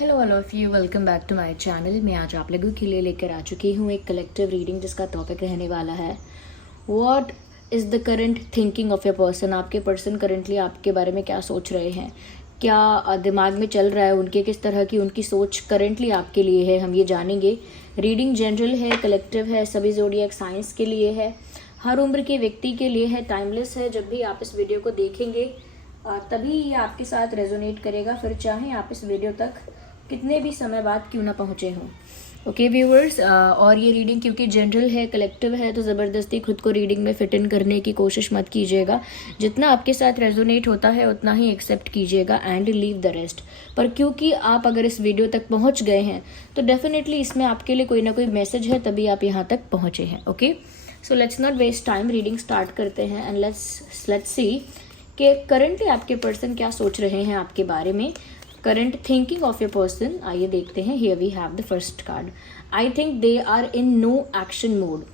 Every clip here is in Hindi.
Hello all of you, welcome back to my channel. मैं आज आप लोगों के लिए लेकर आ चुकी हूँ एक कलेक्टिव रीडिंग जिसका टॉपिक रहने वाला है what is the current thinking of a person. आपके पर्सन करंटली आपके बारे में क्या सोच रहे हैं, क्या दिमाग में चल रहा है उनके, किस तरह की उनकी सोच करंटली आपके लिए है, हम ये जानेंगे। रीडिंग जनरल है, कलेक्टिव है, सभी ज़ोडिएक साइंस के लिए है, हर उम्र के व्यक्ति के लिए है, टाइमलेस है। जब भी आप इस वीडियो को देखेंगे तभी ये आपके साथ रेजोनेट करेगा, फिर चाहे आप इस वीडियो तक कितने भी समय बाद क्यों ना पहुँचे हों। ओके व्यूअर्स, और ये रीडिंग क्योंकि जनरल है, कलेक्टिव है, तो ज़बरदस्ती खुद को रीडिंग में फिट इन करने की कोशिश मत कीजिएगा। जितना आपके साथ रेजोनेट होता है उतना ही एक्सेप्ट कीजिएगा एंड लीव द रेस्ट। पर क्योंकि आप अगर इस वीडियो तक पहुंच गए हैं तो डेफिनेटली इसमें आपके लिए कोई ना कोई मैसेज है, तभी आप यहाँ तक पहुँचे हैं। Okay, so let's not waste time, reading start करते हैं एंड लेट्स सी कि करंटली आपके पर्सन क्या सोच रहे हैं आपके बारे में। Current thinking of a person, आइए देखते हैं। Here we have the first card. I think they are in no action mode.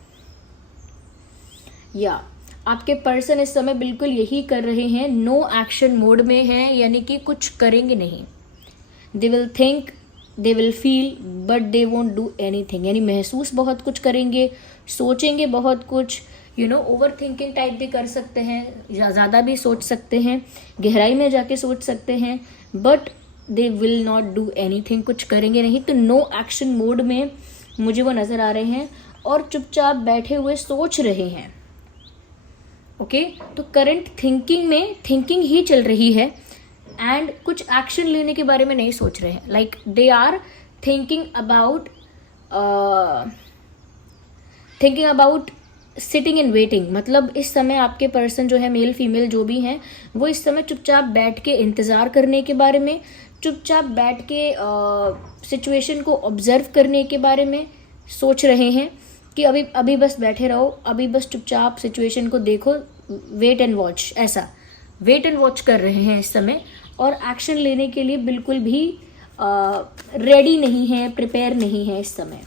या आपके पर्सन इस समय बिल्कुल यही कर रहे हैं, नो एक्शन मोड में है, यानी कि कुछ करेंगे नहीं। They will think, they will feel, but they won't do anything. यानी महसूस बहुत कुछ करेंगे, सोचेंगे बहुत कुछ, ओवर थिंकिंग टाइप भी कर सकते हैं, ज़्यादा भी सोच सकते हैं, गहराई में जाके सोच सकते हैं, but they will not do anything, कुछ करेंगे नहीं। तो नो एक्शन मोड में मुझे वो नज़र आ रहे हैं और चुपचाप बैठे हुए सोच रहे हैं। ओके, तो करंट थिंकिंग में थिंकिंग ही चल रही है एंड कुछ एक्शन लेने के बारे में नहीं सोच रहे हैं। Like they are thinking about sitting in waiting. मतलब इस समय आपके पर्सन जो है, मेल फीमेल जो भी हैं, वो इस समय चुपचाप बैठ के इंतज़ार करने के बारे में, चुपचाप बैठ के सिचुएशन को ऑब्जर्व करने के बारे में सोच रहे हैं कि अभी बस बैठे रहो, अभी बस चुपचाप सिचुएशन को देखो, वेट एंड वॉच, ऐसा वेट एंड वॉच कर रहे हैं इस समय। और एक्शन लेने के लिए बिल्कुल भी रेडी नहीं है, प्रिपेयर नहीं है इस समय।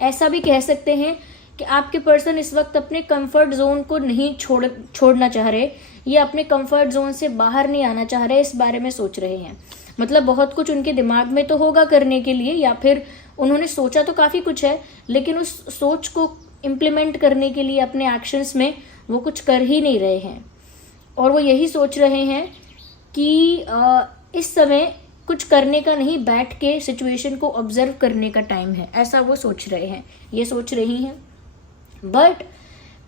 ऐसा भी कह सकते हैं कि आपके पर्सन इस वक्त अपने कंफर्ट जोन को नहीं छोड़ना चाह रहे, या अपने कंफर्ट जोन से बाहर नहीं आना चाह रहे, इस बारे में सोच रहे हैं। मतलब बहुत कुछ उनके दिमाग में तो होगा करने के लिए, या फिर उन्होंने सोचा तो काफ़ी कुछ है, लेकिन उस सोच को इम्प्लीमेंट करने के लिए अपने एक्शंस में वो कुछ कर ही नहीं रहे हैं। और वो यही सोच रहे हैं कि इस समय कुछ करने का नहीं, बैठ के सिचुएशन को ऑब्जर्व करने का टाइम है, ऐसा वो सोच रहे हैं, ये सोच रही हैं। बट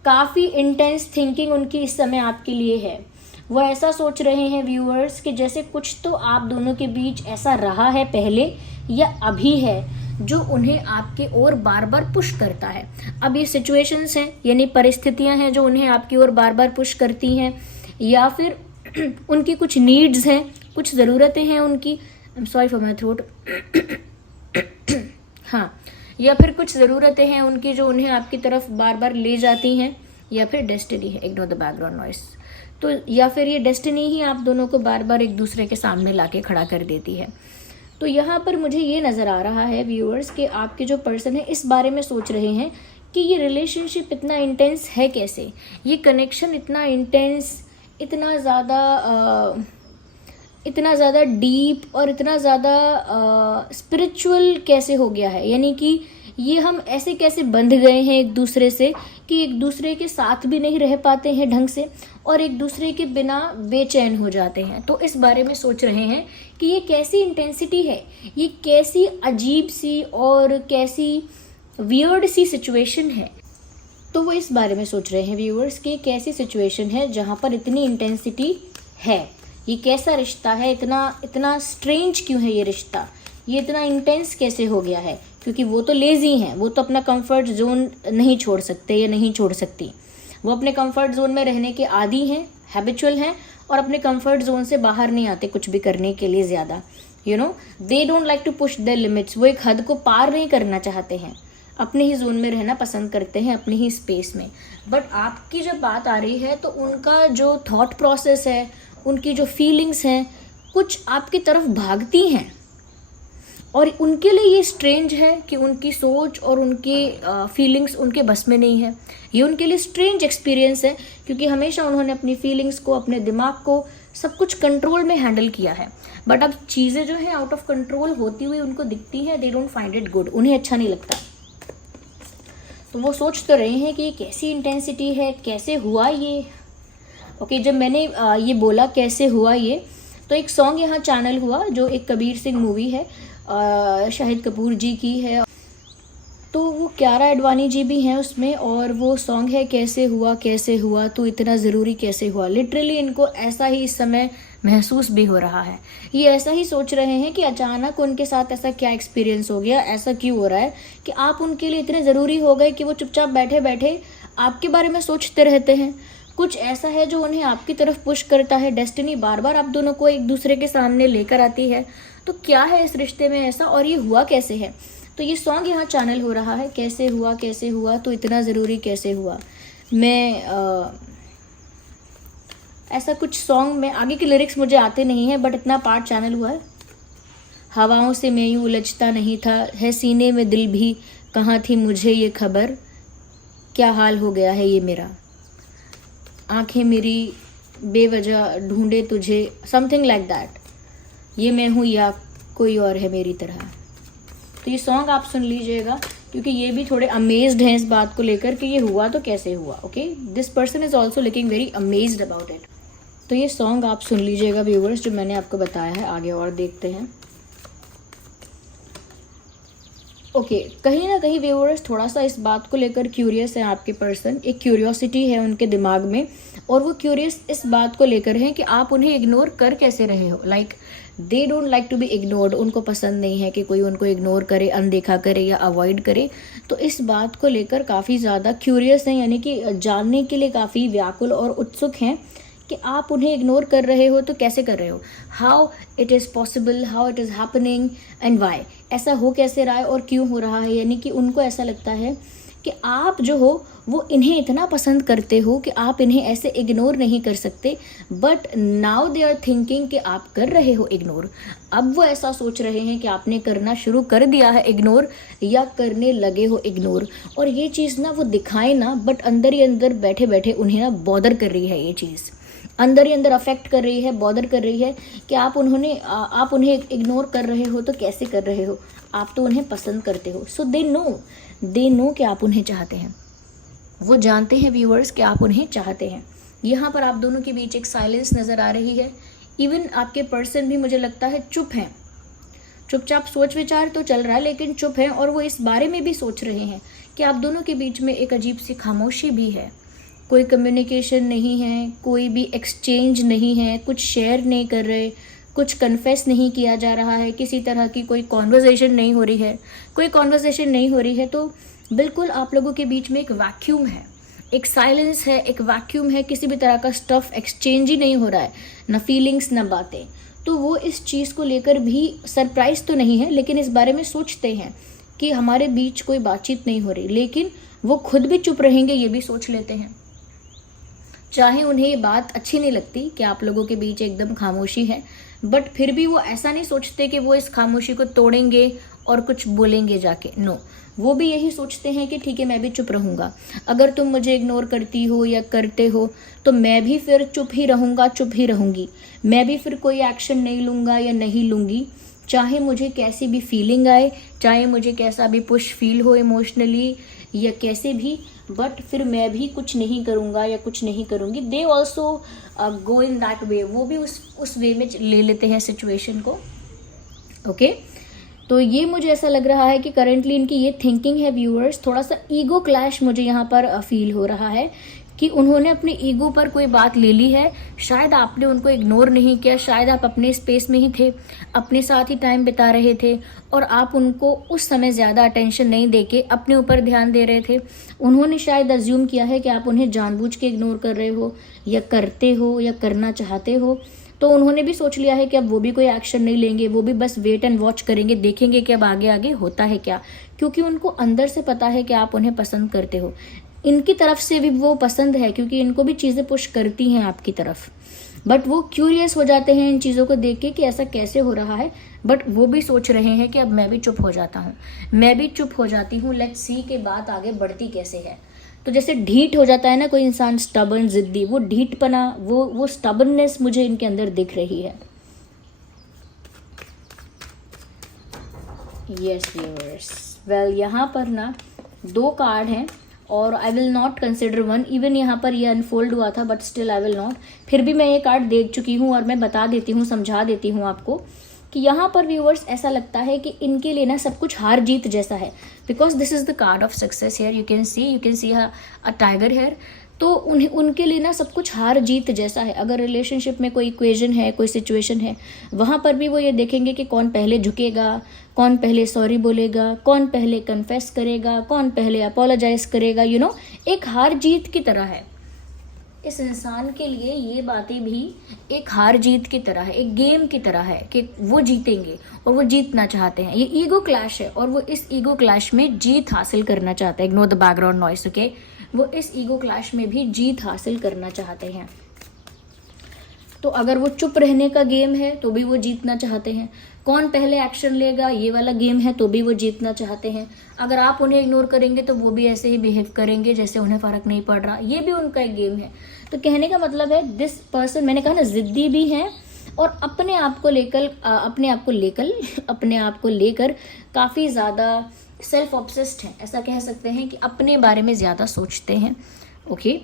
काफ़ी इंटेंस थिंकिंग उनकी इस समय आपके लिए है। वो ऐसा सोच रहे हैं व्यूअर्स कि जैसे कुछ तो आप दोनों के बीच ऐसा रहा है पहले या अभी है जो उन्हें आपके ओर बार बार पुश करता है। अब ये सिचुएशंस हैं, यानी परिस्थितियां हैं जो उन्हें आपकी ओर बार बार पुश करती हैं, या फिर उनकी कुछ नीड्स हैं, कुछ ज़रूरतें हैं उनकी। I am sorry for my throat. हाँ, या फिर कुछ ज़रूरतें हैं उनकी जो उन्हें आपकी तरफ बार बार ले जाती हैं, या फिर डेस्टिनी है, इग्नोर द बैकग्राउंड नॉइस। तो या फिर ये डेस्टिनी ही आप दोनों को बार बार एक दूसरे के सामने लाके खड़ा कर देती है। तो यहाँ पर मुझे ये नज़र आ रहा है व्यूअर्स कि आपके जो पर्सन है इस बारे में सोच रहे हैं कि ये रिलेशनशिप इतना इंटेंस है कैसे, ये कनेक्शन इतना इंटेंस, इतना ज़्यादा डीप और इतना ज़्यादा स्पिरिचुअल कैसे हो गया है। यानी कि ये हम ऐसे कैसे बंध गए हैं एक दूसरे से कि एक दूसरे के साथ भी नहीं रह पाते हैं ढंग से, और एक दूसरे के बिना बेचैन हो जाते हैं। तो इस बारे में सोच रहे हैं कि ये कैसी इंटेंसिटी है, ये कैसी अजीब सी और कैसी वियर्ड सी सिचुएशन है। तो वो इस बारे में सोच रहे हैं व्यूअर्स कि कैसी सिचुएशन है जहाँ पर इतनी इंटेंसिटी है, ये कैसा रिश्ता है, इतना स्ट्रेंज क्यों है ये रिश्ता, ये इतना इंटेंस कैसे हो गया है। क्योंकि वो तो लेज़ी हैं, वो तो अपना कंफर्ट जोन नहीं छोड़ सकते या नहीं छोड़ सकती। वो अपने कंफर्ट जोन में रहने के आदी हैं, हैबिचुअल हैं, और अपने कंफर्ट जोन से बाहर नहीं आते कुछ भी करने के लिए ज़्यादा। They don't like to push the limits. वो एक हद को पार नहीं करना चाहते हैं, अपने ही जोन में रहना पसंद करते हैं, अपनी ही स्पेस में। बट आपकी जब बात आ रही है तो उनका जो थॉट प्रोसेस है, उनकी जो फीलिंग्स हैं, कुछ आपकी तरफ भागती हैं, और उनके लिए ये स्ट्रेंज है कि उनकी सोच और उनकी फीलिंग्स उनके बस में नहीं है। ये उनके लिए स्ट्रेंज एक्सपीरियंस है, क्योंकि हमेशा उन्होंने अपनी फीलिंग्स को, अपने दिमाग को सब कुछ कंट्रोल में हैंडल किया है, बट अब चीज़ें जो है आउट ऑफ कंट्रोल होती हुई उनको दिखती हैं, they don't find it good, उन्हें अच्छा नहीं लगता। तो वो सोच तो रहे हैं कि ये कैसी इंटेंसिटी है, कैसे हुआ ये। ओके, जब मैंने ये बोला कैसे हुआ ये, तो एक सॉन्ग यहाँ चैनल हुआ जो एक कबीर सिंह मूवी है, शाहिद कपूर जी की है, तो वो कियारा आडवाणी जी भी हैं उसमें, और वो सॉन्ग है कैसे हुआ तो इतना ज़रूरी कैसे हुआ। लिटरली इनको ऐसा ही इस समय महसूस भी हो रहा है, ये ऐसा ही सोच रहे हैं कि अचानक उनके साथ ऐसा क्या एक्सपीरियंस हो गया, ऐसा क्यों हो रहा है कि आप उनके लिए इतने ज़रूरी हो गए कि वो चुपचाप बैठे बैठे आपके बारे में सोचते रहते हैं। कुछ ऐसा है जो उन्हें आपकी तरफ पुश करता है, डेस्टिनी बार बार आप दोनों को एक दूसरे के सामने लेकर आती है। तो क्या है इस रिश्ते में ऐसा, और ये हुआ कैसे है। तो ये सॉन्ग यहाँ चैनल हो रहा है, कैसे हुआ तो इतना ज़रूरी कैसे हुआ। मैं ऐसा कुछ सॉन्ग में आगे के लिरिक्स मुझे आते नहीं हैं, बट इतना पार्ट चैनल हुआ है। हवाओं से मैं यूँ उलझता नहीं था, है सीने में दिल भी, कहाँ थी मुझे ये खबर, क्या हाल हो गया है ये मेरा, आंखें मेरी बेवजह ढूंढे तुझे, समथिंग लाइक दैट, ये मैं हूँ या कोई और है मेरी तरह। तो ये सॉन्ग आप सुन लीजिएगा, क्योंकि ये भी थोड़े अमेज्ड हैं इस बात को लेकर कि ये हुआ तो कैसे हुआ। Okay, this person is also looking very amazed about it. तो ये सॉन्ग आप सुन लीजिएगा व्यूअर्स, जो मैंने आपको बताया है। आगे और देखते हैं। ओके, कहीं ना कहीं व्यूअर्स थोड़ा सा इस बात को लेकर क्यूरियस है आपके पर्सन, एक क्यूरियोसिटी है उनके दिमाग में, और वो क्यूरियस इस बात को लेकर हैं कि आप उन्हें इग्नोर कर कैसे रहे हो। Like they don't like to be ignored, उनको पसंद नहीं है कि कोई उनको इग्नोर करे, अनदेखा करे या अवॉइड करे। तो इस बात को लेकर काफ़ी ज़्यादा क्यूरियस हैं, यानी कि जानने के लिए काफ़ी व्याकुल और उत्सुक हैं कि आप उन्हें इग्नोर कर रहे हो तो कैसे कर रहे हो, how it is possible, how it is happening and why, ऐसा हो कैसे रहा है और क्यों हो रहा है। यानी कि उनको ऐसा लगता है कि आप जो हो वो इन्हें इतना पसंद करते हो कि आप इन्हें ऐसे इग्नोर नहीं कर सकते, but now they are thinking कि आप कर रहे हो इग्नोर। अब वो ऐसा सोच रहे हैं कि आपने करना शुरू कर दिया है इग्नोर, या करने लगे हो इग्नोर। और ये चीज़ ना वो दिखाए ना, बट अंदर ही अंदर बैठे बैठे उन्हें ना बॉदर कर रही है, ये चीज़ अंदर ही अंदर अफेक्ट कर रही है, बॉदर कर रही है कि आप उन्हें इग्नोर कर रहे हो तो कैसे कर रहे हो, आप तो उन्हें पसंद करते हो। सो दे नो कि आप उन्हें चाहते हैं, वो जानते हैं व्यूअर्स कि आप उन्हें चाहते हैं। यहाँ पर आप दोनों के बीच एक साइलेंस नज़र आ रही है। इवन आपके पर्सन भी मुझे लगता है चुप हैं, चुपचाप सोच विचार तो चल रहा है लेकिन चुप हैं, और वो इस बारे में भी सोच रहे हैं कि आप दोनों के बीच में एक अजीब सी खामोशी भी है, कोई कम्युनिकेशन नहीं है, कोई भी एक्सचेंज नहीं है, कुछ शेयर नहीं कर रहे, कुछ कन्फेस नहीं किया जा रहा है, किसी तरह की कोई कॉन्वर्सेशन नहीं हो रही है। कोई कॉन्वर्सेशन नहीं हो रही है तो बिल्कुल आप लोगों के बीच में एक वैक्यूम है, एक साइलेंस है, एक वैक्यूम है, किसी भी तरह का स्टफ एक्सचेंज ही नहीं हो रहा है, ना फीलिंग्स ना बातें। तो वो इस चीज़ को लेकर भी सरप्राइज तो नहीं है, लेकिन इस बारे में सोचते हैं कि हमारे बीच कोई बातचीत नहीं हो रही, लेकिन वो खुद भी चुप रहेंगे ये भी सोच लेते हैं। चाहे उन्हें ये बात अच्छी नहीं लगती कि आप लोगों के बीच एकदम खामोशी है, बट फिर भी वो ऐसा नहीं सोचते कि वो इस खामोशी को तोड़ेंगे और कुछ बोलेंगे जाके। नो, वो भी यही सोचते हैं कि ठीक है मैं भी चुप रहूँगा, अगर तुम मुझे इग्नोर करती हो या करते हो तो मैं भी फिर चुप ही रहूँगा, चुप ही रहूँगी, मैं भी फिर कोई एक्शन नहीं लूँगा या नहीं लूँगी, चाहे मुझे कैसी भी फीलिंग आए, चाहे मुझे कैसा भी पुश फील हो इमोशनली या कैसे भी, बट फिर मैं भी कुछ नहीं करूँगा या कुछ नहीं करूँगी। They also go in that way, वो भी उस वे में ले लेते हैं सिचुएशन को। ओके, तो ये मुझे ऐसा लग रहा है कि करेंटली इनकी ये थिंकिंग है व्यूअर्स। थोड़ा सा ईगो क्लैश मुझे यहाँ पर फील हो रहा है कि उन्होंने अपने ईगो पर कोई बात ले ली है। शायद आपने उनको इग्नोर नहीं किया, शायद आप अपने स्पेस में ही थे, अपने साथ ही टाइम बिता रहे थे, और आप उनको उस समय ज़्यादा अटेंशन नहीं देके अपने ऊपर ध्यान दे रहे थे। उन्होंने शायद अज्यूम किया है कि आप उन्हें जानबूझ के इग्नोर कर रहे हो या करते हो या करना चाहते हो। तो उन्होंने भी सोच लिया है कि अब वो भी कोई एक्शन नहीं लेंगे, वो भी बस वेट एंड वॉच करेंगे, देखेंगे कि अब आगे आगे होता है क्या, क्योंकि उनको अंदर से पता है कि आप उन्हें पसंद करते हो। इनकी तरफ से भी वो पसंद है, क्योंकि इनको भी चीज़ें पुश करती हैं आपकी तरफ, बट वो क्यूरियस हो जाते हैं इन चीज़ों को देख के कि ऐसा कैसे हो रहा है। बट वो भी सोच रहे हैं कि अब मैं भी चुप हो जाता हूँ, मैं भी चुप हो जाती हूँ, लेट्स सी के बात आगे बढ़ती कैसे है। तो जैसे ढीठ हो जाता है ना कोई इंसान, स्टबर्न, जिद्दी, वो ढीठपना, वो स्टबर्ननेस मुझे इनके अंदर दिख रही है। यस व्यूअर्स, वेल यहाँ पर ना 2 कार्ड हैं और I will not consider one, even यहाँ पर ये अनफोल्ड हुआ था but still I will not, फिर भी मैं ये कार्ड देख चुकी हूँ और मैं बता देती हूँ, समझा देती हूँ आपको कि यहाँ पर व्यूअर्स ऐसा लगता है कि इनके लिए ना सब कुछ हार जीत जैसा है, because this is the card of success here, you can see a tiger here. तो उनके लिए ना सब कुछ हार जीत जैसा है। अगर रिलेशनशिप में कोई इक्वेशन है, कोई सिचुएशन है, वहाँ पर भी वो ये देखेंगे कि कौन पहले झुकेगा, कौन पहले सॉरी बोलेगा, कौन पहले कन्फेस करेगा, कौन पहले अपोलोजाइज करेगा, एक हार जीत की तरह है। इस इंसान के लिए ये बातें भी एक हार जीत की तरह है, एक गेम की तरह है कि वो जीतेंगे और वो जीतना चाहते हैं। ये ईगो क्लैश है और वो इस ईगो क्लैश में जीत हासिल करना चाहते हैं। Ignore the background noise, okay. वो इस ईगो क्लैश में भी जीत हासिल करना चाहते हैं। तो अगर वो चुप रहने का गेम है तो भी वो जीतना चाहते हैं। कौन पहले एक्शन लेगा ये वाला गेम है तो भी वो जीतना चाहते हैं। अगर आप उन्हें इग्नोर करेंगे तो वो भी ऐसे ही बिहेव करेंगे जैसे उन्हें फर्क नहीं पड़ रहा, ये भी उनका एक गेम है। तो कहने का मतलब है दिस पर्सन, मैंने कहा ना, जिद्दी भी हैं और अपने आप को लेकर काफ़ी ज़्यादा सेल्फ ऑब्सेस्ड हैं, ऐसा कह सकते हैं कि अपने बारे में ज़्यादा सोचते हैं, ओके।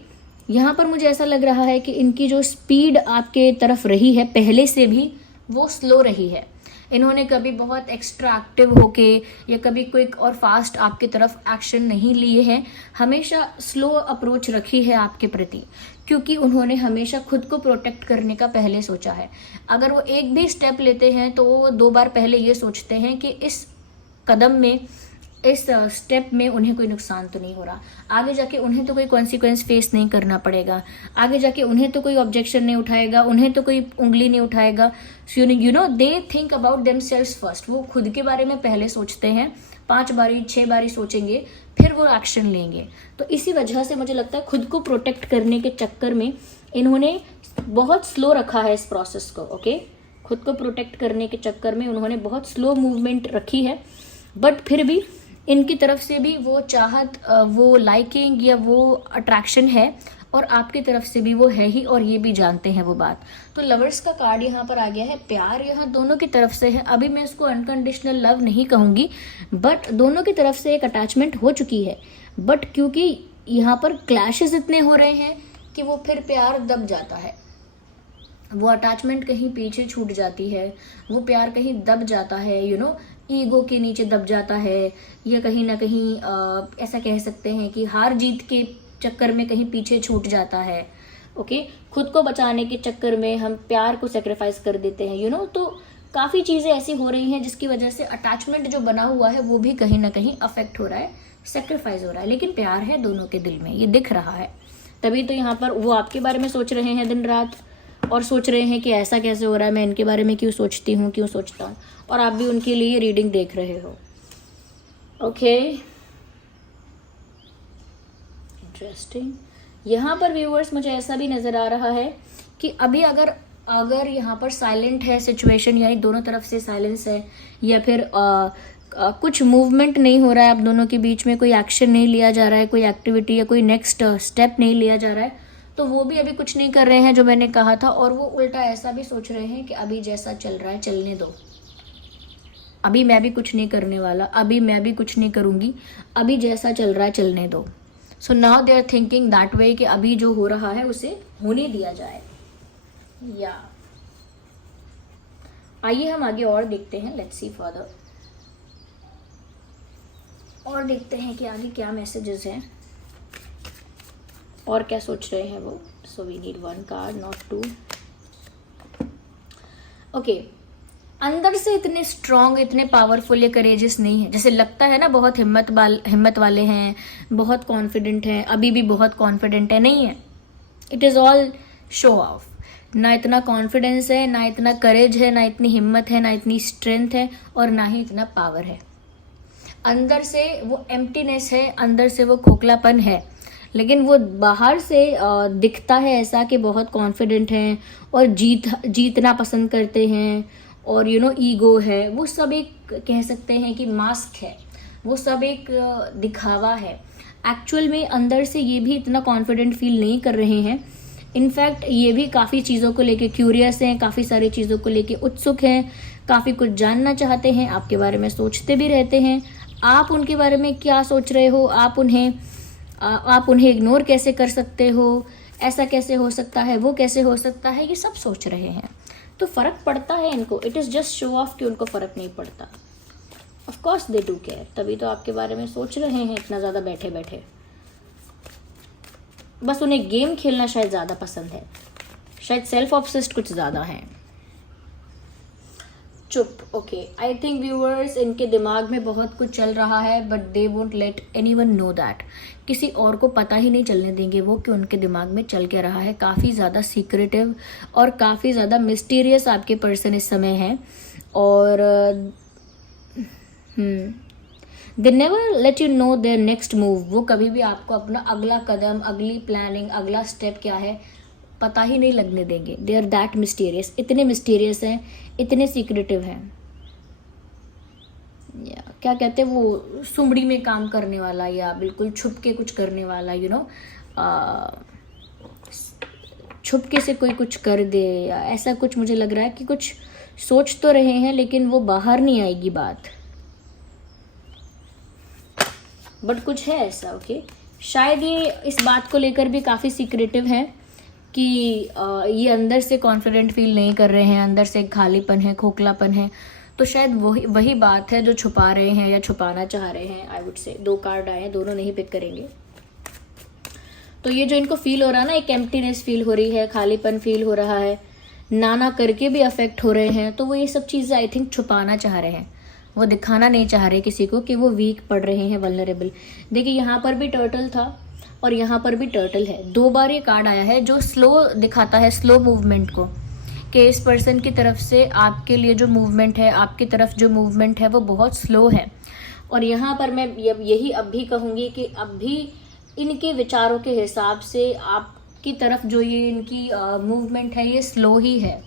यहाँ पर मुझे ऐसा लग रहा है कि इनकी जो स्पीड आपके तरफ रही है पहले से भी, वो स्लो रही है। इन्होंने कभी बहुत एक्स्ट्रा एक्टिव होके या कभी क्विक और फास्ट आपकी तरफ एक्शन नहीं लिए हैं, हमेशा स्लो अप्रोच रखी है आपके प्रति, क्योंकि उन्होंने हमेशा खुद को प्रोटेक्ट करने का पहले सोचा है। अगर वो एक भी स्टेप लेते हैं तो वो 2 बार पहले ये सोचते हैं कि इस कदम में, इस स्टेप में उन्हें कोई नुकसान तो नहीं हो रहा, आगे जाके उन्हें तो कोई कॉन्सिक्वेंस फेस नहीं करना पड़ेगा, आगे जाके उन्हें तो कोई ऑब्जेक्शन नहीं उठाएगा, उन्हें तो कोई उंगली नहीं उठाएगा। They think about themselves first. वो खुद के बारे में पहले सोचते हैं, 5 बारी 6 बारी सोचेंगे, फिर वो एक्शन लेंगे। तो इसी वजह से मुझे लगता है खुद को प्रोटेक्ट करने के चक्कर में इन्होंने बहुत स्लो रखा है इस प्रोसेस को, ओके। खुद को प्रोटेक्ट करने के चक्कर में उन्होंने बहुत स्लो मूवमेंट रखी है, बट फिर भी इनकी तरफ से भी वो चाहत, वो लाइकिंग या वो अट्रैक्शन है और आपकी तरफ से भी वो है ही, और ये भी जानते हैं वो बात। तो लवर्स का कार्ड यहाँ पर आ गया है। प्यार यहाँ दोनों की तरफ से है। अभी मैं इसको अनकंडीशनल लव नहीं कहूँगी, बट दोनों की तरफ से एक अटैचमेंट हो चुकी है। बट क्योंकि यहाँ पर क्लैशेस इतने हो रहे हैं कि वो फिर प्यार दब जाता है, वो अटैचमेंट कहीं पीछे छूट जाती है, वो प्यार कहीं दब जाता है, ईगो के नीचे दब जाता है, या कहीं ना कहीं ऐसा कह सकते हैं कि हार जीत के चक्कर में कहीं पीछे छूट जाता है, ओके। खुद को बचाने के चक्कर में हम प्यार को सेक्रीफाइस कर देते हैं, तो काफ़ी चीज़ें ऐसी हो रही हैं जिसकी वजह से अटैचमेंट जो बना हुआ है वो भी कहीं ना कहीं अफेक्ट हो रहा है, सेक्रीफाइस हो रहा है। लेकिन प्यार है दोनों के दिल में, ये दिख रहा है। तभी तो यहाँ पर वो आपके बारे में सोच रहे हैं दिन रात और सोच रहे हैं कि ऐसा कैसे हो रहा है, मैं इनके बारे में क्यों सोचती हूँ, क्यों सोचता हूँ, और आप भी उनके लिए रीडिंग देख रहे हो, ओके। इंटरेस्टिंग। यहाँ पर व्यूअर्स मुझे ऐसा भी नज़र आ रहा है कि अभी अगर यहाँ पर साइलेंट है सिचुएशन, यानी दोनों तरफ से साइलेंस है, या फिर कुछ मूवमेंट नहीं हो रहा है, आप दोनों के बीच में कोई एक्शन नहीं लिया जा रहा है, कोई एक्टिविटी या कोई नेक्स्ट स्टेप नहीं लिया जा रहा है, तो वो भी अभी कुछ नहीं कर रहे हैं जो मैंने कहा था। और वो उल्टा ऐसा भी सोच रहे हैं कि अभी जैसा चल रहा है चलने दो, अभी मैं भी कुछ नहीं करने वाला, अभी मैं भी कुछ नहीं करूँगी, अभी जैसा चल रहा है चलने दो। So now they are thinking that way कि अभी जो हो रहा है उसे होने दिया जाए। या आइए हम आगे और देखते हैं, लेट्स सी फर्दर, और देखते हैं कि आगे क्या मैसेजेस हैं और क्या सोच रहे हैं वो। So we need 1 card, not 2, okay. अंदर से इतने स्ट्रॉन्ग, इतने पावरफुल या करेजियस नहीं है, जैसे लगता है ना बहुत हिम्मत वाले हैं, बहुत कॉन्फिडेंट हैं, अभी भी बहुत कॉन्फिडेंट है, नहीं है। It is all show off. ना इतना कॉन्फिडेंस है, ना इतना करेज है, ना इतनी हिम्मत है, ना इतनी स्ट्रेंथ है, और ना ही इतना पावर है। अंदर से वो एम्प्टीनेस है, अंदर से वो खोखलापन है, लेकिन वो बाहर से दिखता है ऐसा कि बहुत कॉन्फिडेंट हैं और जीतना पसंद करते हैं, और ईगो है, वो सब एक कह सकते हैं कि मास्क है, वो सब एक दिखावा है। एक्चुअल में अंदर से ये भी इतना कॉन्फिडेंट फील नहीं कर रहे हैं। इनफैक्ट ये भी काफ़ी चीज़ों को लेके क्यूरियस हैं, काफ़ी सारी चीज़ों को लेके उत्सुक हैं, काफ़ी कुछ जानना चाहते हैं, आपके बारे में सोचते भी रहते हैं। आप उनके बारे में क्या सोच रहे हो, आप उन्हें इग्नोर कैसे कर सकते हो, ऐसा कैसे हो सकता है, वो कैसे हो सकता है, ये सब सोच रहे हैं। तो फ़र्क पड़ता है इनको। It is just show off कि उनको फ़र्क नहीं पड़ता। Of course they do care, तभी तो आपके बारे में सोच रहे हैं इतना ज़्यादा बैठे बैठे। बस उन्हें गेम खेलना शायद ज़्यादा पसंद है, शायद सेल्फ ऑब्सेस्ड कुछ ज़्यादा है। चुप। ओके, आई थिंक व्यूअर्स, इनके दिमाग में बहुत कुछ चल रहा है, but they won't let anyone know that. किसी और को पता ही नहीं चलने देंगे वो कि उनके दिमाग में चल क्या रहा है। काफ़ी ज़्यादा सीक्रेटिव और काफ़ी ज़्यादा मिस्टीरियस आपके पर्सन इस समय हैं। और they never let you know their next move. वो कभी भी आपको अपना अगला कदम, अगली प्लानिंग, अगला स्टेप क्या है पता ही नहीं लगने देंगे। दे आर दैट मिस्टीरियस, इतने मिस्टीरियस हैं, इतने सीक्रेटिव हैं। या क्या कहते हैं वो, सुमड़ी में काम करने वाला या बिल्कुल छुप के कुछ करने वाला, यू नो, छुपके से कोई कुछ कर दे या ऐसा कुछ। मुझे लग रहा है कि कुछ सोच तो रहे हैं लेकिन वो बाहर नहीं आएगी बात, बट कुछ है ऐसा। ओके, शायद ये इस बात को लेकर भी काफ़ी सीक्रेटिव हैं कि ये अंदर से कॉन्फिडेंट फील नहीं कर रहे हैं, अंदर से खालीपन है, खोखलापन है। तो शायद वही बात है जो छुपा रहे हैं या छुपाना चाह रहे हैं। आई वुड से 2 कार्ड आए हैं, दोनों नहीं पिक करेंगे। तो ये जो इनको फील हो रहा है ना, एक एम्प्टीनेस फील हो रही है, खालीपन फील हो रहा है, ना करके भी अफेक्ट हो रहे हैं। तो वो ये सब चीज़ें आई थिंक छुपाना चाह रहे हैं। वो दिखाना नहीं चाह रहे किसी को कि वो वीक पड़ रहे हैं, वल्नरेबल। देखिए यहाँ पर भी टर्टल था और यहाँ पर भी टर्टल है। 2 बार ये कार्ड आया है जो स्लो दिखाता है, स्लो मूवमेंट को, कि इस पर्सन की तरफ से आपके लिए जो मूवमेंट है, आपकी तरफ जो मूवमेंट है वो बहुत स्लो है। और यहाँ पर मैं यही अब भी कहूँगी कि अब भी इनके विचारों के हिसाब से आपकी तरफ जो ये इनकी मूवमेंट है ये स्लो ही है।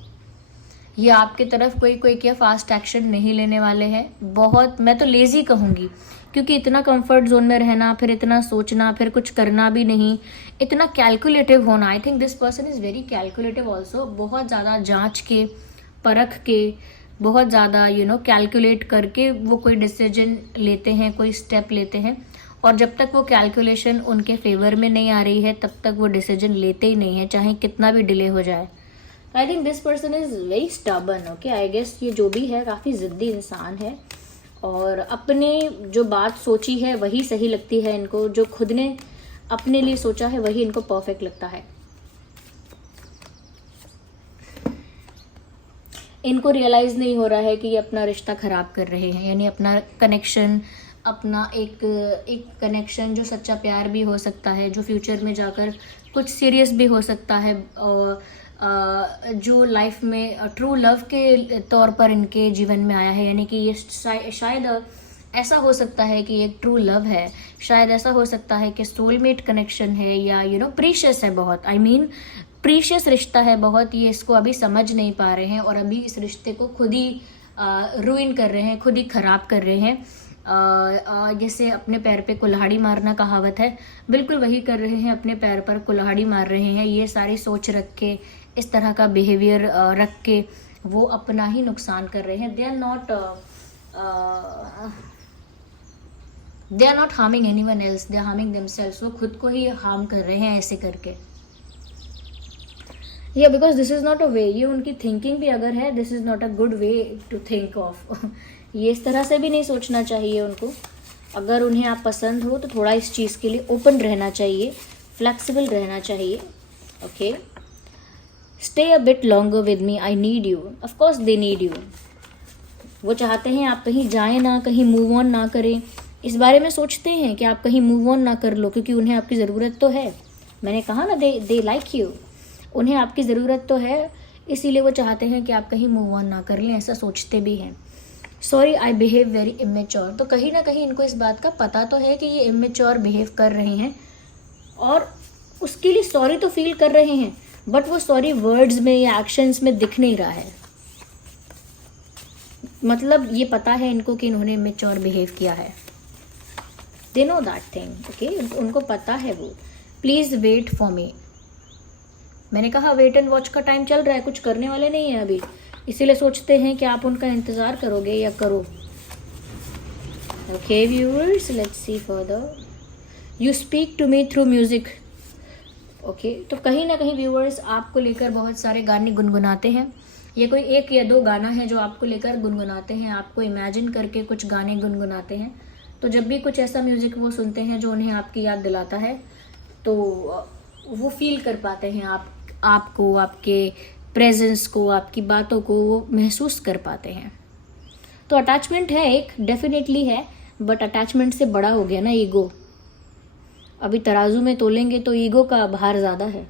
ये आपकी तरफ कोई क्या फास्ट एक्शन नहीं लेने वाले हैं। बहुत, मैं तो लेज़ी कहूँगी, क्योंकि इतना कंफर्ट जोन में रहना, फिर इतना सोचना, फिर कुछ करना भी नहीं, इतना कैलकुलेटिव होना। आई think this person is very calculative also. बहुत ज़्यादा जांच के, परख के, बहुत ज़्यादा कैलकुलेट करके वो कोई डिसीजन लेते हैं, कोई स्टेप लेते हैं। और जब तक वो कैलकुलेशन उनके फेवर में नहीं आ रही है तब तक वो डिसीजन लेते ही नहीं है, चाहे कितना भी डिले हो जाए। I think this person is very stubborn. Okay, I guess ये जो भी है काफ़ी ज़िद्दी इंसान है और अपने जो बात सोची है वही सही लगती है इनको। जो खुद ने अपने लिए सोचा है वही इनको परफेक्ट लगता है। इनको रियलाइज़ नहीं हो रहा है कि ये अपना रिश्ता ख़राब कर रहे हैं, यानी अपना कनेक्शन, अपना एक कनेक्शन जो सच्चा प्यार भी हो सकता है, जो फ्यूचर में जाकर कुछ सीरियस भी हो सकता है, और जो लाइफ में ट्रू लव के तौर पर इनके जीवन में आया है। यानी कि ये शायद ऐसा हो सकता है कि एक ट्रू लव है, शायद ऐसा हो सकता है कि सोलमेट कनेक्शन है, या प्रीशियस है बहुत। आई मीन प्रीशियस रिश्ता है बहुत। ये इसको अभी समझ नहीं पा रहे हैं और अभी इस रिश्ते को खुद ही रूइन कर रहे हैं, खुद ही ख़राब कर रहे हैं। जैसे अपने पैर पे कुल्हाड़ी मारना कहावत है, बिल्कुल वही कर रहे हैं, अपने पैर पर कुल्हाड़ी मार रहे हैं। ये सारी सोच रख के, इस तरह का बिहेवियर रख के वो अपना ही नुकसान कर रहे हैं। They are not harming anyone else, they are harming themselves. वो खुद को ही हार्म कर रहे हैं ऐसे करके। या because this is not a way, ये उनकी थिंकिंग भी अगर है, this is not a good way to think of. ये इस तरह से भी नहीं सोचना चाहिए उनको। अगर उन्हें आप पसंद हो तो थोड़ा इस चीज़ के लिए ओपन रहना चाहिए, फ्लेक्सिबल रहना चाहिए। Okay, stay a bit longer with me, I need you. Of course they need you. वो चाहते हैं आप कहीं जाएं ना, कहीं मूव ऑन ना करें। इस बारे में सोचते हैं कि आप कहीं मूव ऑन ना कर लो, क्योंकि उन्हें आपकी ज़रूरत तो है। मैंने कहा ना, दे लाइक यू। उन्हें आपकी ज़रूरत तो है, इसीलिए वो चाहते हैं कि आप कहीं मूव ऑन ना कर लें, ऐसा सोचते भी हैं। Sorry I behave very immature. तो कहीं ना कहीं इनको इस बात का पता तो है कि ये इमेच्योर बिहेव कर रहे हैं और उसके लिए सॉरी तो फील कर रहे हैं, बट वो सॉरी वर्ड्स में या एक्शंस में दिख नहीं रहा है। मतलब ये पता है इनको कि इन्होंने इमेच्योर बिहेव किया है। They know that thing, okay, उनको पता है वो। Please wait for me. मैंने कहा वेट एंड वॉच का टाइम चल रहा है, कुछ करने वाले नहीं है अभी, इसीलिए सोचते हैं कि आप उनका इंतज़ार करोगे या करो। Okay viewers, let's see further. You speak to me through music. Okay, तो कहीं ना कहीं व्यूअर्स आपको लेकर बहुत सारे गाने गुनगुनाते हैं। ये कोई 1 या 2 गाना है जो आपको लेकर गुनगुनाते हैं, आपको इमेजिन करके कुछ गाने गुनगुनाते हैं। तो जब भी कुछ ऐसा म्यूज़िक वो सुनते हैं जो उन्हें आपकी याद दिलाता है, तो वो फील कर पाते हैं आपको, आपके प्रेजेंस को, आपकी बातों को वो महसूस कर पाते हैं। तो अटैचमेंट है एक, डेफिनेटली है, बट अटैचमेंट से बड़ा हो गया ना ईगो। अभी तराजू में तोलेंगे तो ईगो का भार ज़्यादा है।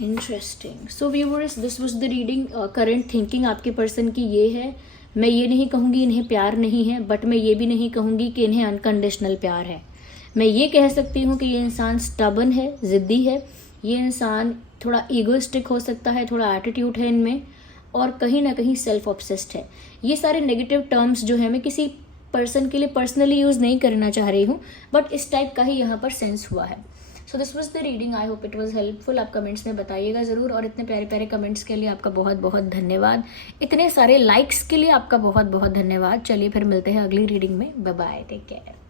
Interesting. So viewers, this was the reading. Current thinking आपके पर्सन की ये है। मैं ये नहीं कहूँगी इन्हें प्यार नहीं है, बट मैं ये भी नहीं कहूँगी कि इन्हें अनकंडीशनल प्यार है। मैं ये कह सकती हूँ कि ये इंसान स्टबन है, ज़िद्दी है, ये इंसान थोड़ा ईगोइस्टिक हो सकता है, थोड़ा एटीट्यूड है इनमें, और कहीं ना कहीं सेल्फ ऑब्सेस्ड है। ये सारे नेगेटिव टर्म्स जो है मैं किसी पर्सन के लिए पर्सनली यूज़ नहीं करना चाह रही हूँ, बट इस टाइप का ही यहाँ पर सेंस हुआ है। So this was the reading, I hope it was helpful. आप कमेंट्स में बताइएगा ज़रूर, और इतने प्यारे प्यारे कमेंट्स के लिए आपका बहुत बहुत धन्यवाद। इतने सारे लाइक्स के लिए आपका बहुत बहुत धन्यवाद। चलिए फिर मिलते हैं अगली रीडिंग में। Bye bye, take care.